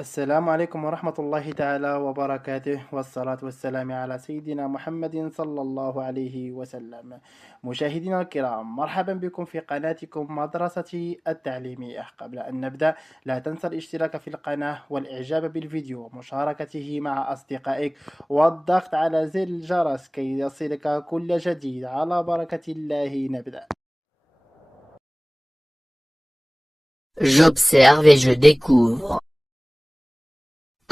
السلام عليكم ورحمة الله تعالى وبركاته والصلاة والسلام على سيدنا محمد صلى الله عليه وسلم. مشاهدينا الكرام، مرحبا بكم في قناتكم مدرستي التعليمية. قبل أن نبدأ، لا تنسى الاشتراك في القناة والإعجاب بالفيديو ومشاركته مع أصدقائك والضغط على زر الجرس كي يصلك كل جديد. على بركة الله نبدأ. J'observe et je découvre.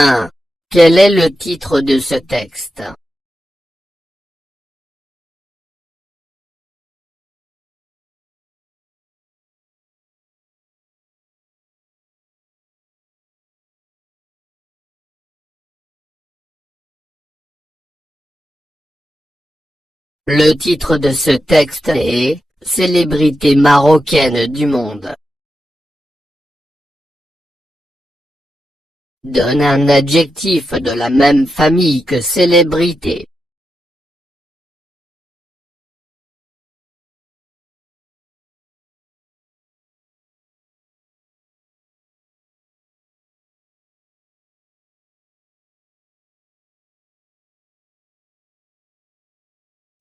1. Quel est le titre de ce texte? Le titre de ce texte est « Célébrité marocaine du monde ». Donne un adjectif de la même famille que célébrité.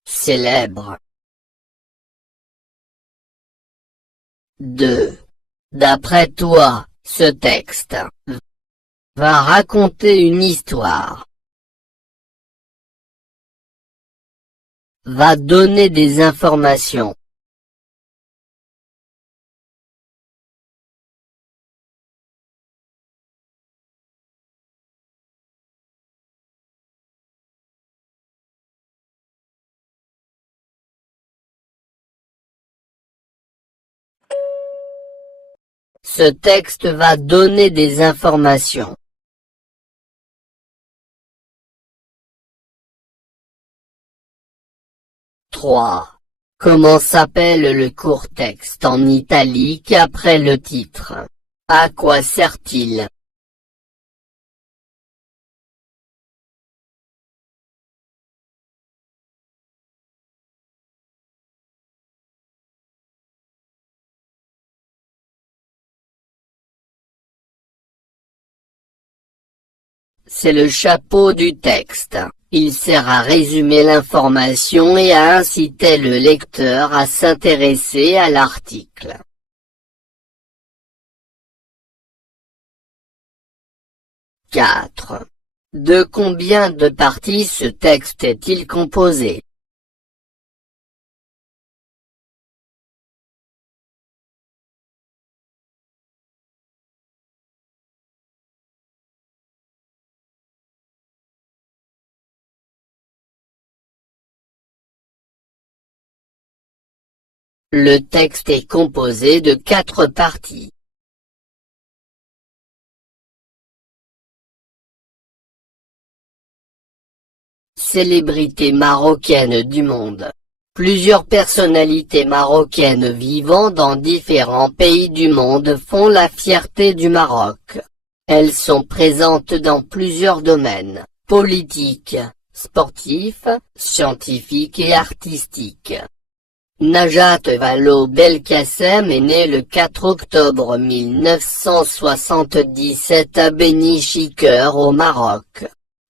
Célèbre. 2. D'après toi, ce texte va raconter une histoire. Va donner des informations. Ce texte va donner des informations. 3. Comment s'appelle le court texte en italique après le titre? À quoi sert-il? C'est le chapeau du texte. Il sert à résumer l'information et à inciter le lecteur à s'intéresser à l'article. 4. De combien de parties ce texte est-il composé? Le texte est composé de 4 parties. Célébrité marocaine du monde. Plusieurs personnalités marocaines vivant dans différents pays du monde font la fierté du Maroc. Elles sont présentes dans plusieurs domaines, politiques, sportifs, scientifiques et artistiques. Najat Vallaud-Belkacem est née le 4 octobre 1977 à Beni-Chikr au Maroc.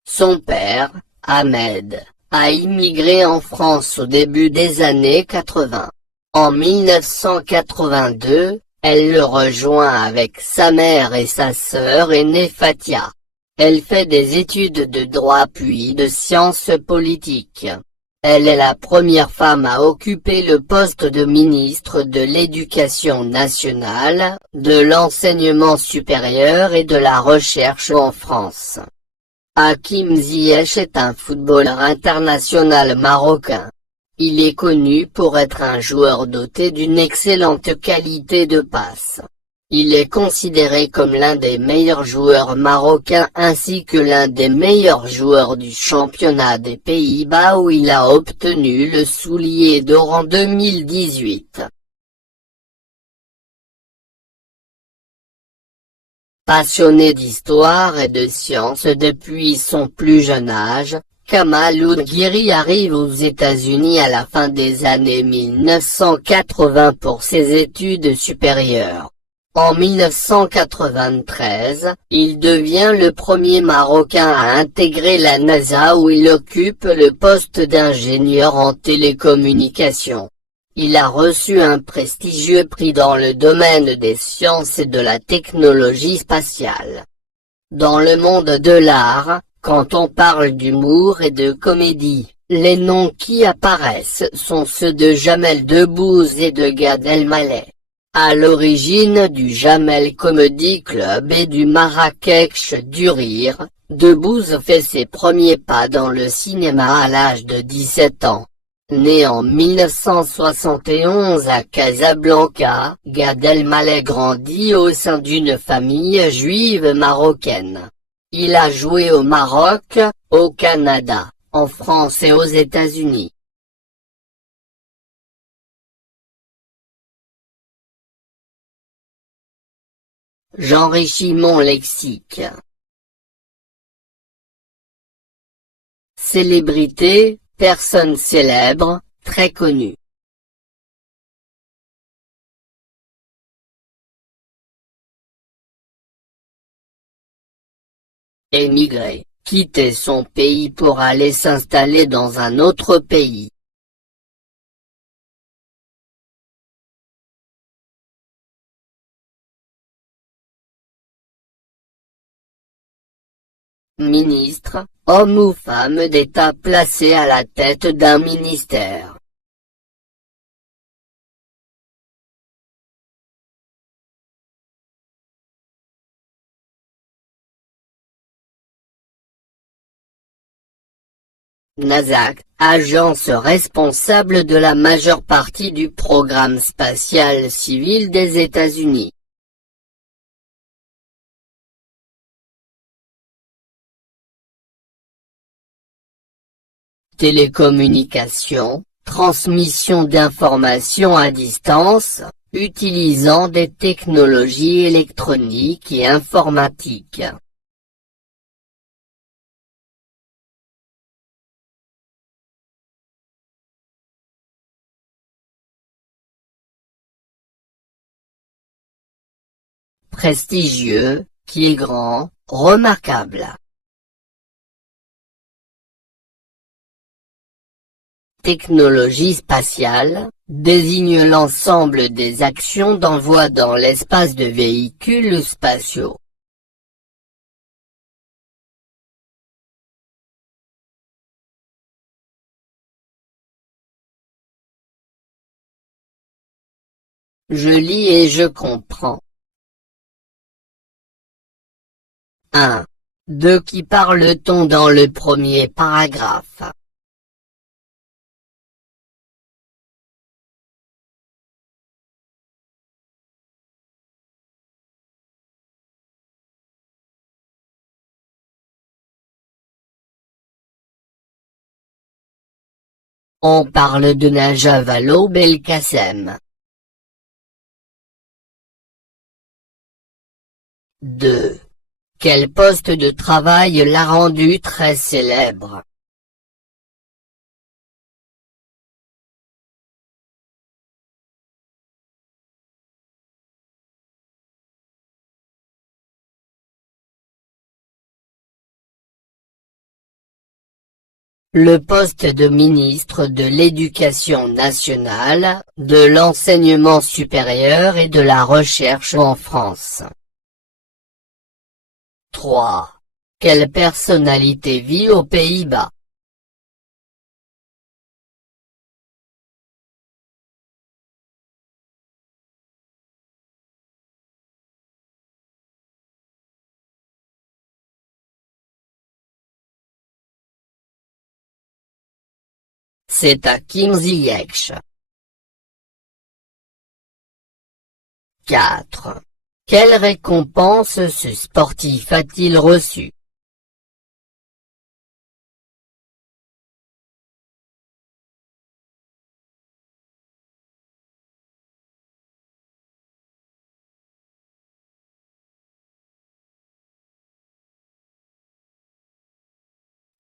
Son père, Ahmed, a immigré en France au début des années 80. En 1982, elle le rejoint avec sa mère et sa sœur aînée Fatia. Elle fait des études de droit puis de sciences politiques. Elle est la première femme à occuper le poste de ministre de l'Éducation nationale, de l'enseignement supérieur et de la recherche en France. Hakim Ziyech est un footballeur international marocain. Il est connu pour être un joueur doté d'une excellente qualité de passe. Il est considéré comme l'un des meilleurs joueurs marocains ainsi que l'un des meilleurs joueurs du championnat des Pays-Bas où il a obtenu le soulier d'or en 2018. Passionné d'histoire et de sciences depuis son plus jeune âge, Kamal Oudghiri arrive aux États-Unis à la fin des années 1980 pour ses études supérieures. En 1993, il devient le premier Marocain à intégrer la NASA où il occupe le poste d'ingénieur en télécommunications. Il a reçu un prestigieux prix dans le domaine des sciences et de la technologie spatiale. Dans le monde de l'art, quand on parle d'humour et de comédie, les noms qui apparaissent sont ceux de Jamel Debbouze et de Gad Elmaleh. À l'origine du Jamel Comedy Club et du Marrakech du Rire, Debbouze fait ses premiers pas dans le cinéma à l'âge de 17 ans. Né en 1971 à Casablanca, Gad Elmaleh grandit au sein d'une famille juive marocaine. Il a joué au Maroc, au Canada, en France et aux États-Unis. J'enrichis mon lexique. Célébrité, personne célèbre, très connue. Émigrer, quitter son pays pour aller s'installer dans un autre pays. Ministre, homme ou femme d'État placé à la tête d'un ministère. NASA, agence responsable de la majeure partie du programme spatial civil des États-Unis. Télécommunications, transmission d'informations à distance, utilisant des technologies électroniques et informatiques. Prestigieux, qui est grand, remarquable. Technologie spatiale, désigne l'ensemble des actions d'envoi dans l'espace de véhicules spatiaux. Je lis et je comprends. 1. De qui parle-t-on dans le premier paragraphe? On parle de Najat Vallaud-Belkacem. 2. Quel poste de travail l'a rendu très célèbre? Le poste de ministre de l'Éducation nationale, de l'enseignement supérieur et de la recherche en France. 3. Quelle personnalité vit aux Pays-Bas? C'est Hakim Ziyech. 4. Quelle récompense ce sportif a-t-il reçu?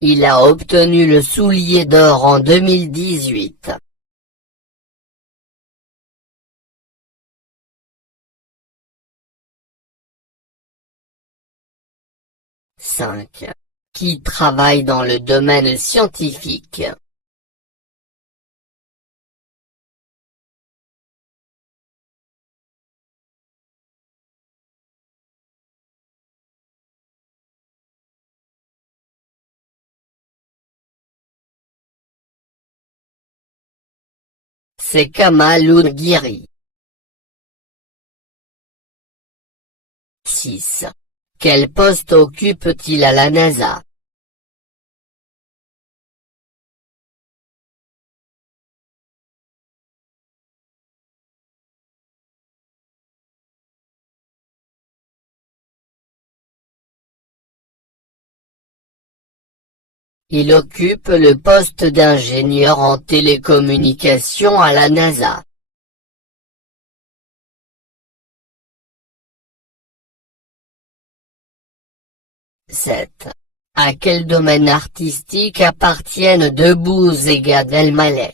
Il a obtenu le soulier d'or en 2018. 5. Qui travaille dans le domaine scientifique. C'est Kamal Guiri. 6. Quel poste occupe-t-il à la NASA? Il occupe le poste d'ingénieur en télécommunications à la NASA. 7. À quel domaine artistique appartiennent Debbouze et Gad Elmaleh?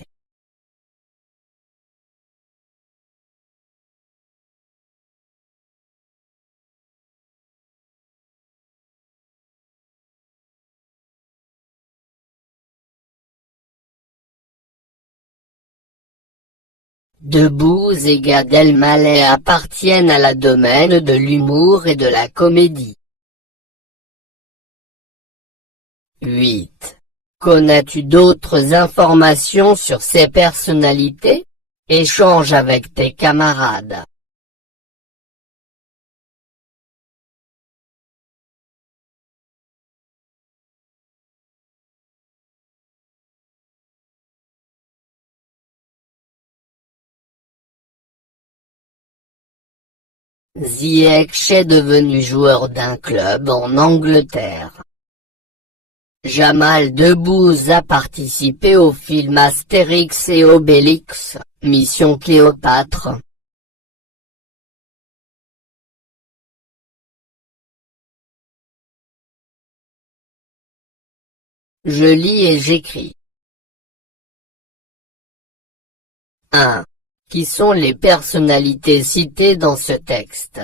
Debbouze et Gad Elmaleh appartiennent à la domaine de l'humour et de la comédie. 8. Connais-tu d'autres informations sur ces personnalités? Échange avec tes camarades. Ziyech est devenu joueur d'un club en Angleterre. Jamal Debbouze a participé au film Astérix et Obélix, Mission Cléopâtre. Je lis et j'écris. 1. Qui sont les personnalités citées dans ce texte?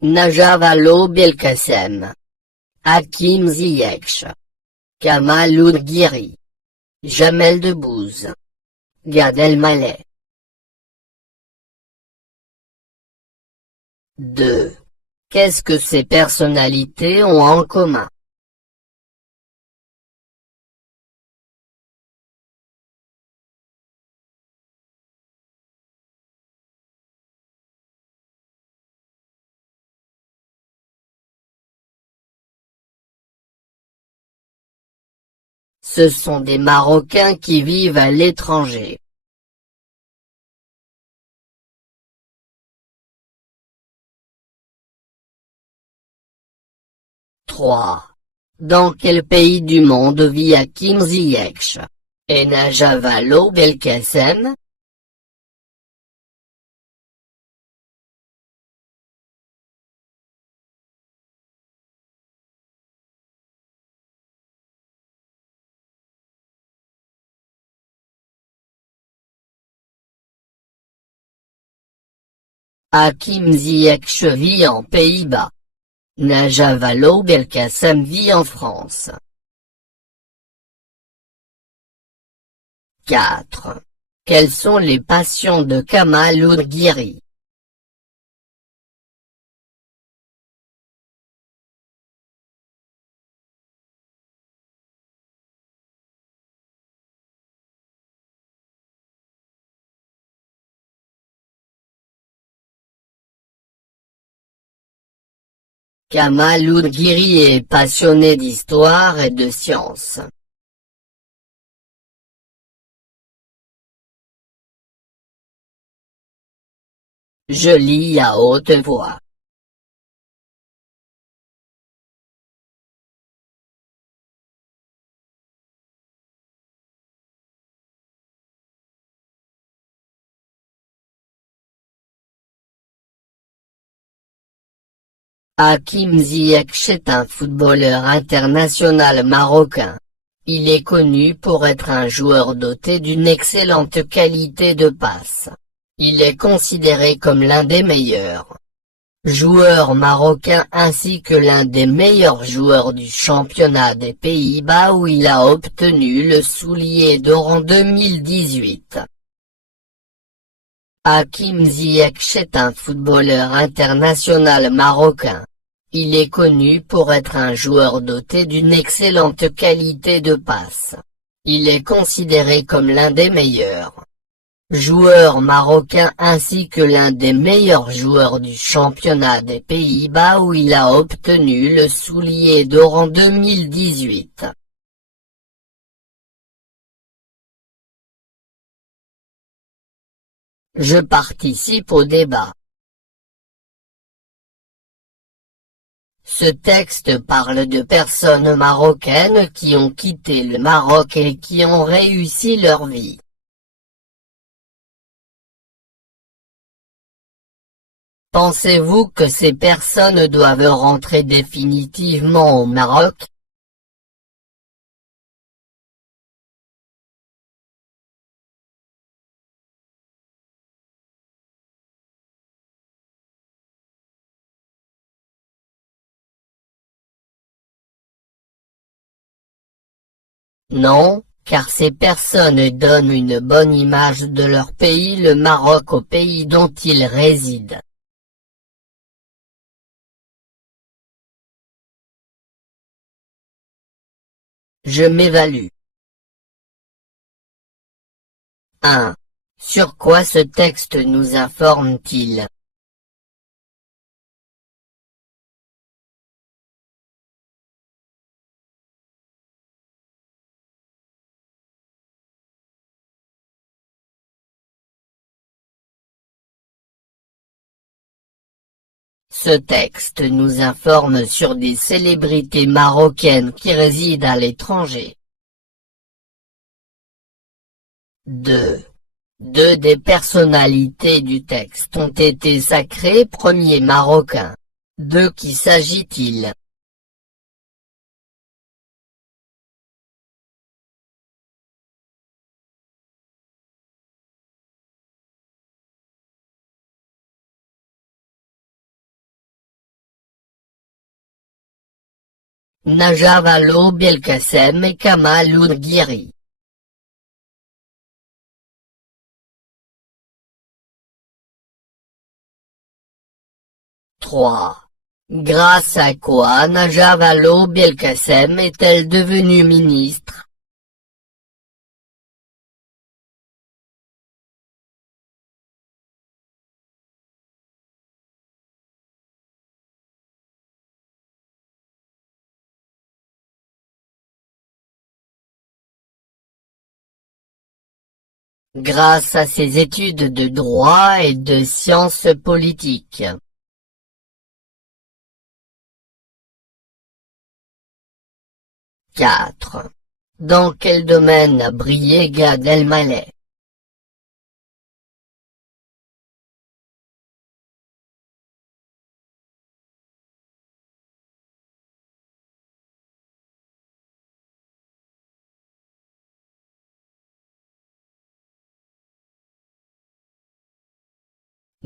Najat Belkacem, Hakim Ziyech, Kamal Guiri, Jamel Debbouze, Gad Elmaleh. 2. Qu'est-ce que ces personnalités ont en commun? Ce sont des Marocains qui vivent à l'étranger. 3. Dans quel pays du monde vit Hakim Ziyech et Najat Belkacem? Hakim Ziyech vit en Pays-Bas. Najat Belkacem vit en France. 4. Quelles sont les passions de Kamal Guiri? Kamal Guiri est passionné d'histoire et de sciences. Je lis à haute voix. Hakim Ziyech est un footballeur international marocain. Il est connu pour être un joueur doté d'une excellente qualité de passe. Il est considéré comme l'un des meilleurs joueurs marocains ainsi que l'un des meilleurs joueurs du championnat des Pays-Bas où il a obtenu le soulier d'or en 2018. Hakim Ziyech est un footballeur international marocain. Il est connu pour être un joueur doté d'une excellente qualité de passe. Il est considéré comme l'un des meilleurs joueurs marocains ainsi que l'un des meilleurs joueurs du championnat des Pays-Bas où il a obtenu le soulier d'or en 2018. Je participe au débat. Ce texte parle de personnes marocaines qui ont quitté le Maroc et qui ont réussi leur vie. Pensez-vous que ces personnes doivent rentrer définitivement au Maroc? Non, car ces personnes donnent une bonne image de leur pays, le Maroc, au pays dont ils résident. Je m'évalue. 1. Sur quoi ce texte nous informe-t-il? Ce texte nous informe sur des célébrités marocaines qui résident à l'étranger. 2. Deux des personnalités du texte ont été sacrés premiers marocains. De qui s'agit-il? Najat Belkacem et Kamal Oudghiri. 3. Grâce à quoi Najat Belkacem est-elle devenue ministre? Grâce à ses études de droit et de sciences politiques. 4. Dans quel domaine a brillé Gad Elmaleh?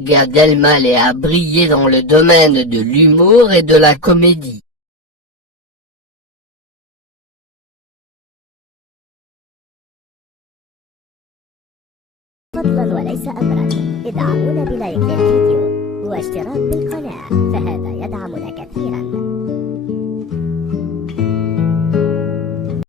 Gad Elmaleh a brillé dans le domaine de l'humour et de la comédie. فضلا وليس أمرا ادعمونا بلايك للفيديو واشتراك بالقناة فهذا يدعمنا كثيرا.